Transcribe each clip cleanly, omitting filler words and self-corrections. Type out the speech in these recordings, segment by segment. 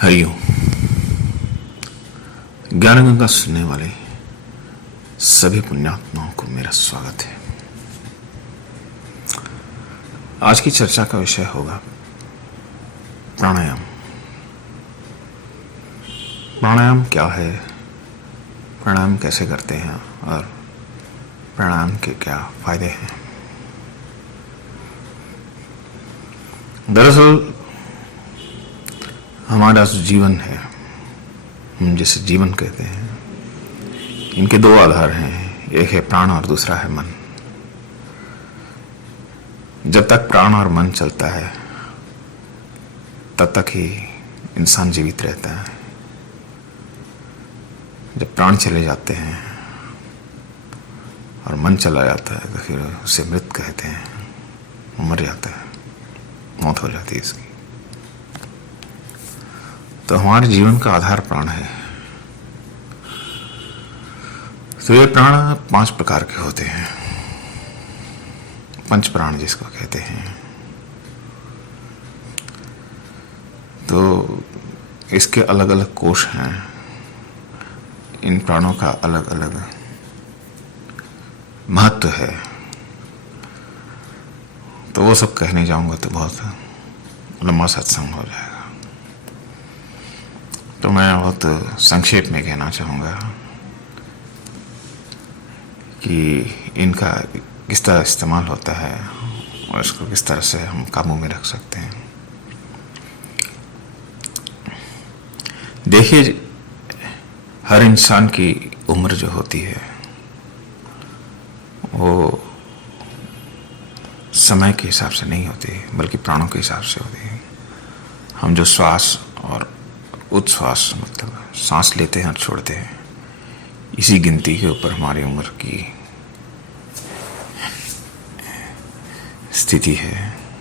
हरिओम। ज्ञान गंगा सुनने वाले सभी पुण्यात्माओं को मेरा स्वागत है। आज की चर्चा का विषय होगा प्राणायाम। प्राणायाम क्या है, प्राणायाम कैसे करते हैं और प्राणायाम के क्या फायदे हैं। दरअसल हमारा जो जीवन है, हम जिसे जीवन कहते हैं, इनके दो आधार हैं, एक है प्राण और दूसरा है मन। जब तक प्राण और मन चलता है तब तक ही इंसान जीवित रहता है। जब प्राण चले जाते हैं और मन चला जाता है तो फिर उसे मृत कहते हैं, वो मर जाता है, मौत हो जाती है इसकी। तो हमारे जीवन का आधार प्राण है। तो ये प्राण 5 प्रकार के होते हैं, पंच प्राण जिसको कहते हैं। तो इसके अलग अलग कोश हैं, इन प्राणों का अलग अलग महत्व है। तो वो सब कहने जाऊंगा तो बहुत लंबा सत्संग हो जाएगा। तो मैं बहुत संक्षेप में कहना चाहूँगा कि इनका किस तरह इस्तेमाल होता है और इसको किस तरह से हम काबू में रख सकते हैं। देखिए, हर इंसान की उम्र जो होती है वो समय के हिसाब से नहीं होती, बल्कि प्राणों के हिसाब से होती है। हम जो श्वास और उच्छ्वास मतलब सांस लेते हैं और छोड़ते हैं, इसी गिनती के ऊपर हमारी उम्र की स्थिति है,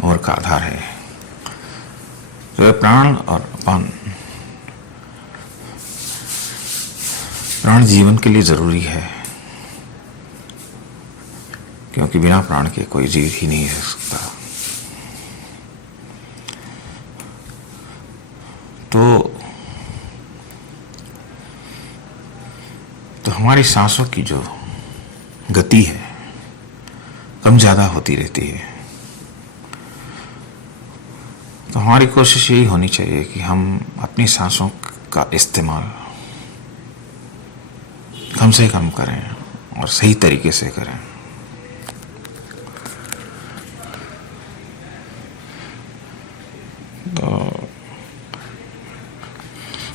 उम्र का आधार है। तो प्राण और अपान, प्राण जीवन के लिए जरूरी है, क्योंकि बिना प्राण के कोई जीव ही नहीं रह सकता। तो हमारी सांसों की जो गति है कम ज़्यादा होती रहती है। तो हमारी कोशिश यही होनी चाहिए कि हम अपनी सांसों का इस्तेमाल कम से कम करें और सही तरीके से करें। तो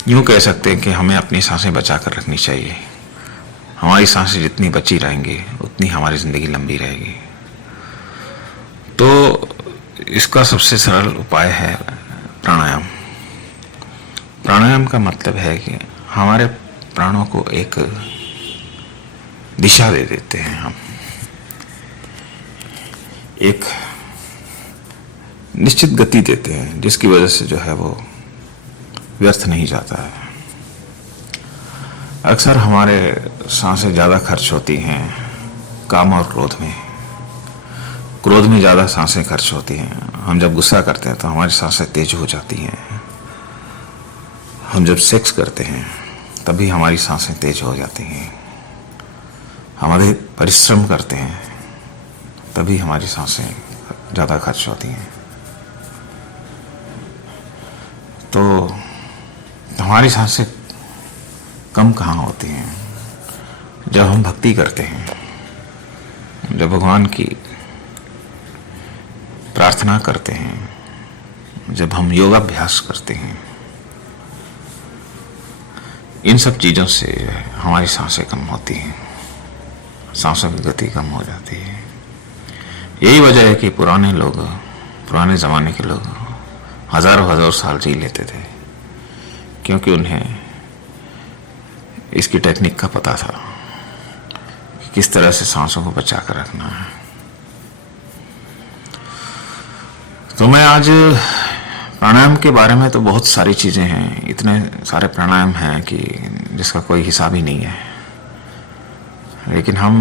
यूँ कह सकते हैं कि हमें अपनी सांसें बचा कर रखनी चाहिए। हमारी सांसें जितनी बची रहेंगी उतनी हमारी ज़िंदगी लंबी रहेगी। तो इसका सबसे सरल उपाय है प्राणायाम। प्राणायाम का मतलब है कि हमारे प्राणों को एक दिशा दे देते हैं, हम एक निश्चित गति देते हैं, जिसकी वजह से जो है वो व्यर्थ नहीं जाता है। अक्सर हमारे सांसें ज़्यादा खर्च होती हैं काम और क्रोध में। क्रोध में ज़्यादा सांसें खर्च होती हैं। हम जब गुस्सा करते हैं तो हमारी सांसें तेज हो जाती हैं। हम जब सेक्स करते हैं तभी हमारी सांसें तेज हो जाती हैं। हमारे परिश्रम करते हैं तभी हमारी सांसें ज़्यादा खर्च होती हैं। तो हमारी सांसें कम कहाँ होती हैं? जब हम भक्ति करते हैं, जब भगवान की प्रार्थना करते हैं, जब हम योगाभ्यास करते हैं, इन सब चीज़ों से हमारी सांसें कम होती हैं, सांसों की गति कम हो जाती है। यही वजह है कि पुराने ज़माने के लोग हज़ारों साल जी लेते थे, क्योंकि उन्हें इसकी टेक्निक का पता था कि किस तरह से सांसों को बचा कर रखना है। तो मैं आज प्राणायाम के बारे में, तो बहुत सारी चीज़ें हैं, इतने सारे प्राणायाम हैं कि जिसका कोई हिसाब ही नहीं है। लेकिन हम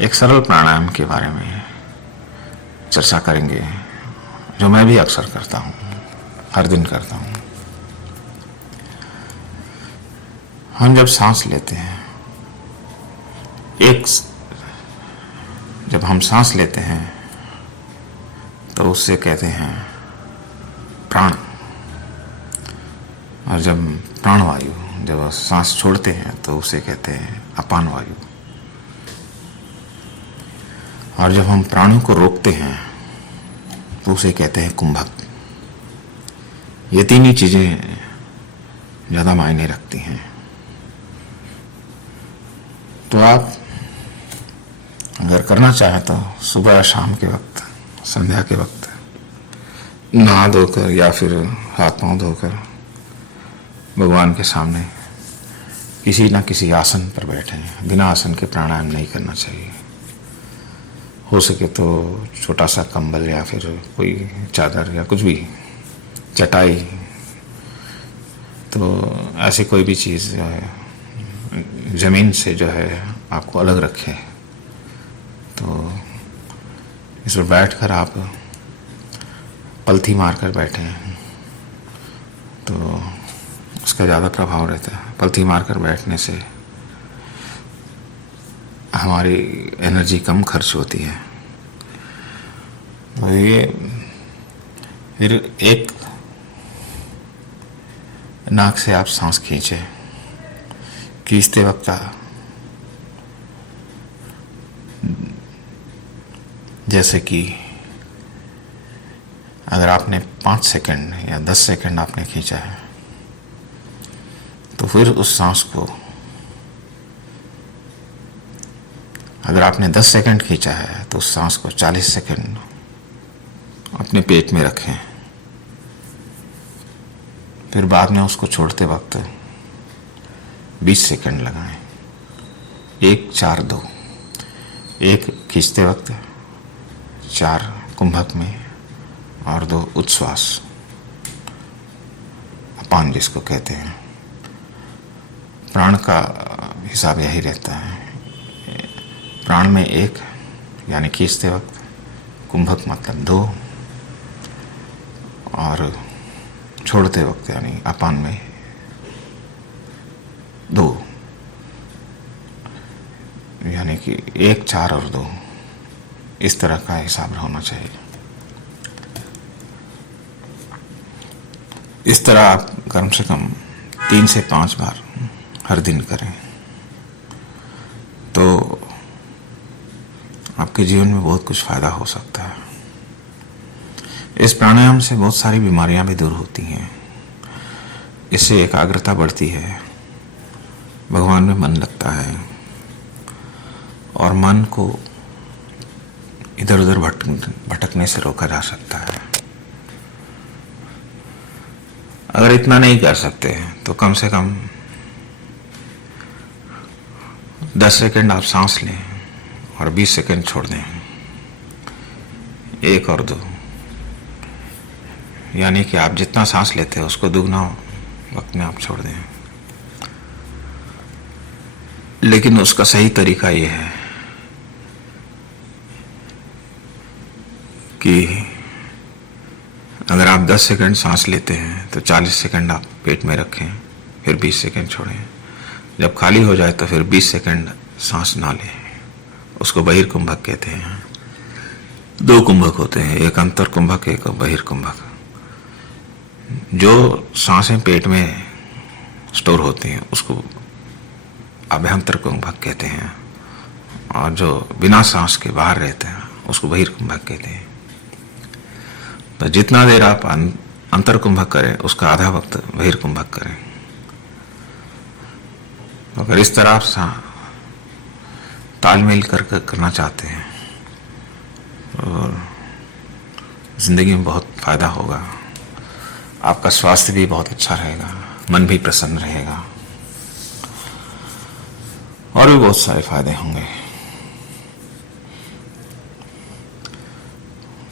एक सरल प्राणायाम के बारे में चर्चा करेंगे, जो मैं भी अक्सर करता हूँ, हर दिन करता हूँ। हम जब सांस लेते हैं, जब हम सांस लेते हैं तो उससे कहते हैं प्राण, और जब प्राणवायु, जब सांस छोड़ते हैं तो उसे कहते हैं अपान वायु। और जब हम प्राणों को रोकते हैं तो उसे कहते हैं कुंभक। ये तीन ही चीजें ज्यादा मायने रखती हैं। तो आप अगर करना चाहें तो सुबह शाम के वक्त, संध्या के वक्त नहा धोकर या फिर हाथ पांव धोकर भगवान के सामने किसी ना किसी आसन पर बैठें। बिना आसन के प्राणायाम नहीं करना चाहिए। हो सके तो छोटा सा कंबल या फिर कोई चादर या कुछ भी, चटाई, तो ऐसी कोई भी चीज़ जो है ज़मीन से जो है आपको अलग रखे। तो इस पर बैठकर आप पलथी मारकर बैठें तो उसका ज़्यादा प्रभाव रहता है। पलथी मारकर बैठने से हमारी एनर्जी कम खर्च होती है। तो ये फिर एक नाक से आप सांस खींचते वक्त जैसे कि अगर आपने 5 सेकंड या 10 सेकंड आपने खींचा है तो फिर उस सांस को, अगर आपने 10 सेकंड खींचा है तो उस सांस को 40 सेकंड अपने पेट में रखें। फिर बाद में उसको छोड़ते वक्त 20 सेकंड लगाएं। 1 4 2, 1 खींचते वक्त, 4 कुंभक में और 2 उच्छ्वास, अपान जिसको कहते हैं। प्राण का हिसाब यही रहता है। प्राण में 1 यानी खींचते वक्त, कुंभक मतलब 2, और छोड़ते वक्त यानी अपान में 2, यानी कि 1 4 और 2, इस तरह का हिसाब होना चाहिए। इस तरह आप कम से कम 3 से 5 बार हर दिन करें तो आपके जीवन में बहुत कुछ फायदा हो सकता है। इस प्राणायाम से बहुत सारी बीमारियां भी दूर होती हैं। इससे एकाग्रता बढ़ती है, भगवान में मन लगता है और मन को इधर उधर भटकने से रोका जा सकता है। अगर इतना नहीं कर सकते हैं तो कम से कम 10 सेकंड आप सांस लें और 20 सेकंड छोड़ दें। 1 और 2, यानी कि आप जितना सांस लेते हैं उसको दुगना वक्त में आप छोड़ दें। लेकिन उसका सही तरीका ये है कि अगर आप 10 सेकंड सांस लेते हैं तो 40 सेकंड आप पेट में रखें, फिर 20 सेकंड छोड़ें। जब खाली हो जाए तो फिर 20 सेकंड सांस ना लें। उसको बहिर्कुंभक कहते हैं। 2 कुंभक होते हैं, एक अंतर कुंभक, एक बहिर्कुंभक। जो सांसें पेट में स्टोर होती हैं उसको अभ्यंतर कुंभक कहते हैं, और जो बिना सांस के बाहर रहते हैं उसको बहिर्कुंभक कहते हैं। तो जितना देर आप अंतर कुंभक करें उसका आधा वक्त बहिर्कुंभक करें। अगर इस तरह आप तालमेल करना चाहते हैं और जिंदगी में बहुत फायदा होगा। आपका स्वास्थ्य भी बहुत अच्छा रहेगा, मन भी प्रसन्न रहेगा और भी बहुत सारे फायदे होंगे।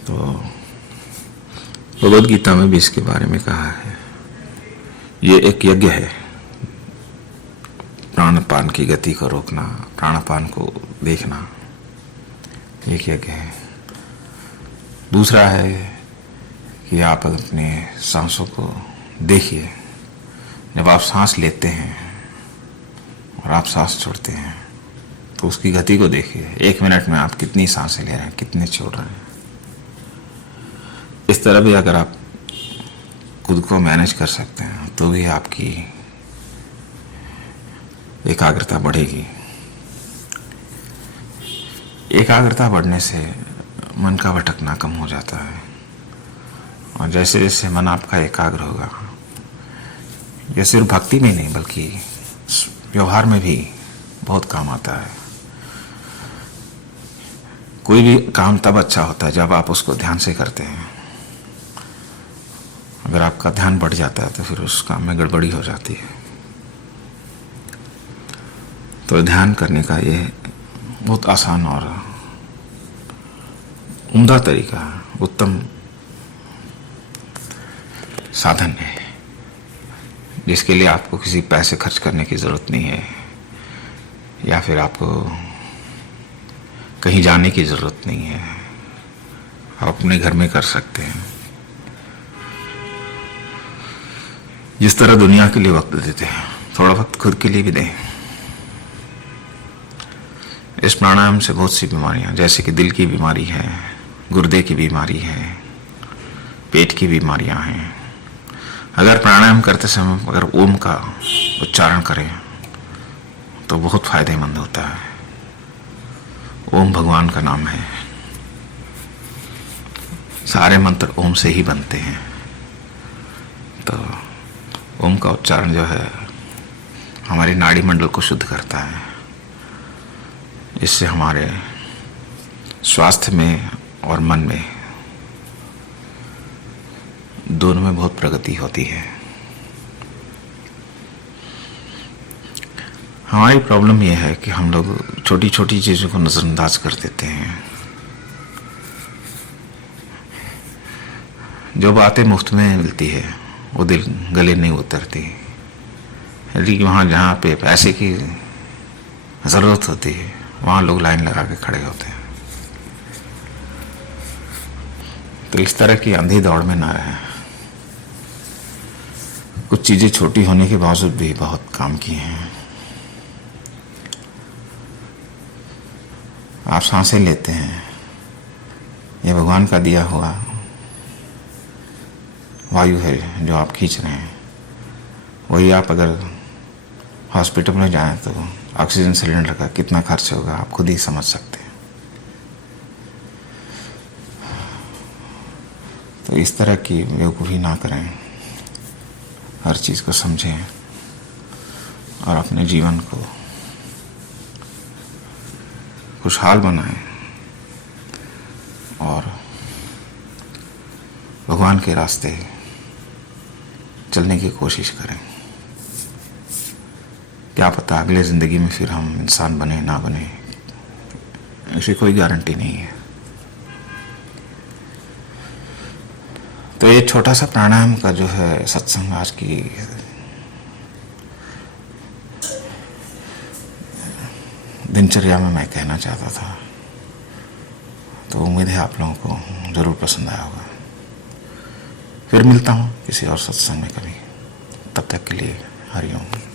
तो भगवद गीता में भी इसके बारे में कहा है। ये एक यज्ञ है, प्राणपान की गति को रोकना, प्राणपान को देखना, एक यज्ञ है। दूसरा है कि आप अपने सांसों को देखिए। जब आप सांस लेते हैं और आप सांस छोड़ते हैं तो उसकी गति को देखिए। 1 मिनट में आप कितनी सांसें ले रहे हैं, कितने छोड़ रहे हैं। इस तरह भी अगर आप खुद को मैनेज कर सकते हैं तो भी आपकी एकाग्रता बढ़ेगी। एकाग्रता बढ़ने से मन का भटकना कम हो जाता है, और जैसे जैसे मन आपका एकाग्र होगा, यह सिर्फ भक्ति में नहीं बल्कि व्यवहार में भी बहुत काम आता है। कोई भी काम तब अच्छा होता है जब आप उसको ध्यान से करते हैं। अगर आपका ध्यान बढ़ जाता है तो फिर उस काम में गड़बड़ी हो जाती है। तो ध्यान करने का ये बहुत आसान और उम्दा तरीका, उत्तम साधन है, जिसके लिए आपको किसी पैसे खर्च करने की ज़रूरत नहीं है, या फिर आपको कहीं जाने की ज़रूरत नहीं है। आप अपने घर में कर सकते हैं। जिस तरह दुनिया के लिए वक्त देते हैं, थोड़ा वक्त खुद के लिए भी दें। इस प्राणायाम से बहुत सी बीमारियां, जैसे कि दिल की बीमारी है, गुर्दे की बीमारी है, पेट की बीमारियां हैं, अगर प्राणायाम करते समय अगर ओम का उच्चारण करें तो बहुत फायदेमंद होता है। ओम भगवान का नाम है। सारे मंत्र ओम से ही बनते हैं। तो ओम का उच्चारण जो है हमारी नाड़ी मंडल को शुद्ध करता है। इससे हमारे स्वास्थ्य में और मन में दोनों में बहुत प्रगति होती है। हमारी प्रॉब्लम यह है कि हम लोग छोटी छोटी चीज़ों को नज़रअंदाज कर देते हैं। जो बातें मुफ्त में मिलती है वो दिल गले नहीं उतरती, लेकिन वहाँ जहाँ पे पैसे की ज़रूरत होती है वहाँ लोग लाइन लगा के खड़े होते हैं। तो इस तरह की अंधी दौड़ में ना रहें। कुछ चीज़ें छोटी होने के बावजूद भी बहुत काम की हैं। आप सांसें लेते हैं, ये भगवान का दिया हुआ वायु है जो आप खींच रहे हैं। वही आप अगर हॉस्पिटल में जाएं तो ऑक्सीजन सिलेंडर का कितना खर्च होगा आप खुद ही समझ सकते हैं। तो इस तरह की बेवकूफ़ी ना करें, हर चीज़ को समझें और अपने जीवन को खुशहाल बनाएं और भगवान के रास्ते चलने की कोशिश करें। क्या पता अगले ज़िंदगी में फिर हम इंसान बने ना बने, ऐसी कोई गारंटी नहीं है। तो ये छोटा सा प्राणायाम का जो है सत्संग आज की दिनचर्या में मैं कहना चाहता था। तो उम्मीद है आप लोगों को ज़रूर पसंद आया होगा। फिर मिलता हूँ किसी और सत्संग में कभी। तब तक के लिए हरिओम।